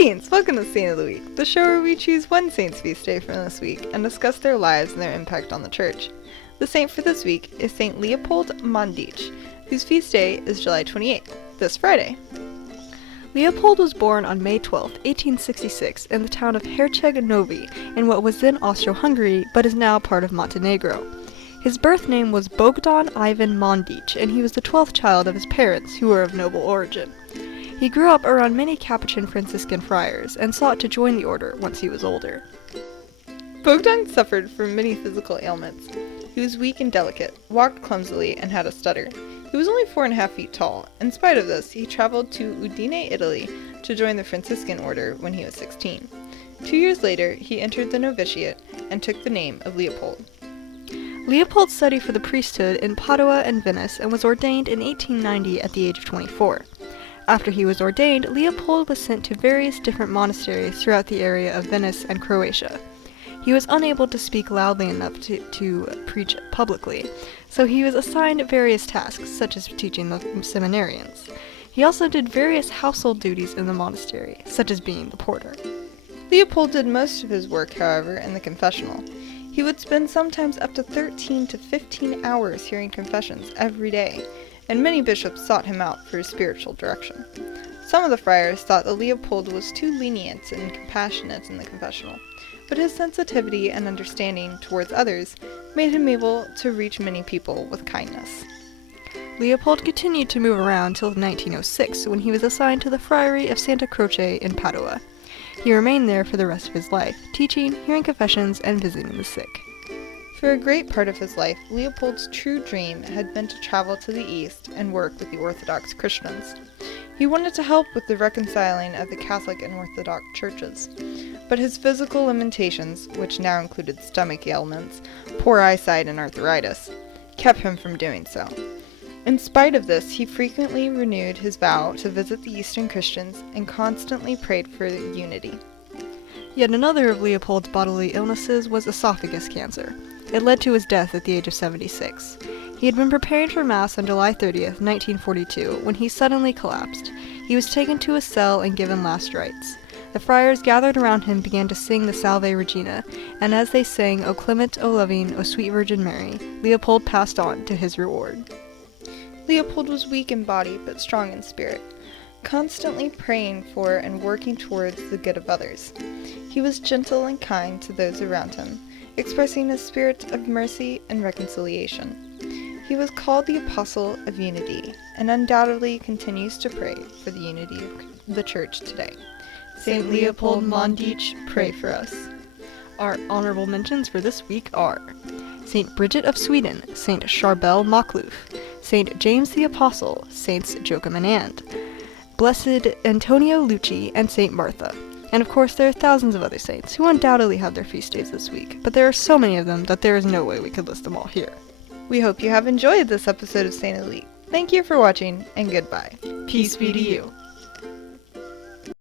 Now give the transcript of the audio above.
Greetings! Welcome to Saint of the Week, the show where we choose one saint's feast day from this week and discuss their lives and their impact on the church. The saint for this week is Saint Leopold Mandic, whose feast day is July 28th, this Friday. Leopold was born on May 12, 1866, in the town of Herceg Novi, in what was then Austro-Hungary, but is now part of Montenegro. His birth name was Bogdan Ivan Mandic, and he was the 12th child of his parents, who were of noble origin. He grew up around many Capuchin Franciscan friars, and sought to join the order once he was older. Bogdan suffered from many physical ailments. He was weak and delicate, walked clumsily, and had a stutter. He was only 4.5 feet tall. In spite of this, he traveled to Udine, Italy, to join the Franciscan order when he was 16. 2 years later, he entered the novitiate and took the name of Leopold. Leopold studied for the priesthood in Padua and Venice and was ordained in 1890 at the age of 24. After he was ordained, Leopold was sent to various different monasteries throughout the area of Venice and Croatia. He was unable to speak loudly enough to preach publicly, so he was assigned various tasks, such as teaching the seminarians. He also did various household duties in the monastery, such as being the porter. Leopold did most of his work, however, in the confessional. He would spend sometimes up to 13 to 15 hours hearing confessions every day, and many bishops sought him out for his spiritual direction. Some of the friars thought that Leopold was too lenient and compassionate in the confessional, but his sensitivity and understanding towards others made him able to reach many people with kindness. Leopold continued to move around till 1906, when he was assigned to the friary of Santa Croce in Padua. He remained there for the rest of his life, teaching, hearing confessions, and visiting the sick. For a great part of his life, Leopold's true dream had been to travel to the East and work with the Orthodox Christians. He wanted to help with the reconciling of the Catholic and Orthodox churches, but his physical limitations, which now included stomach ailments, poor eyesight, and arthritis, kept him from doing so. In spite of this, he frequently renewed his vow to visit the Eastern Christians and constantly prayed for unity. Yet another of Leopold's bodily illnesses was esophagus cancer. It led to his death at the age of 76. He had been preparing for Mass on July 30th, 1942, when he suddenly collapsed. He was taken to a cell and given last rites. The friars gathered around him began to sing the Salve Regina, and as they sang, O clement, O loving, O sweet Virgin Mary, Leopold passed on to his reward. Leopold was weak in body, but strong in spirit, constantly praying for and working towards the good of others. He was gentle and kind to those around him, expressing a spirit of mercy and reconciliation. He was called the Apostle of Unity, and undoubtedly continues to pray for the unity of the Church today. Saint Leopold Mandic, pray for us. Our honorable mentions for this week are Saint Bridget of Sweden, Saint Charbel Makluf, Saint James the Apostle, Saints Joachim and Anne, Blessed Antonio Lucci, and Saint Martha. And of course, there are thousands of other saints who undoubtedly have their feast days this week, but there are so many of them that there is no way we could list them all here. We hope you have enjoyed this episode of Saint of the Week. Thank you for watching, and goodbye. Peace be to you.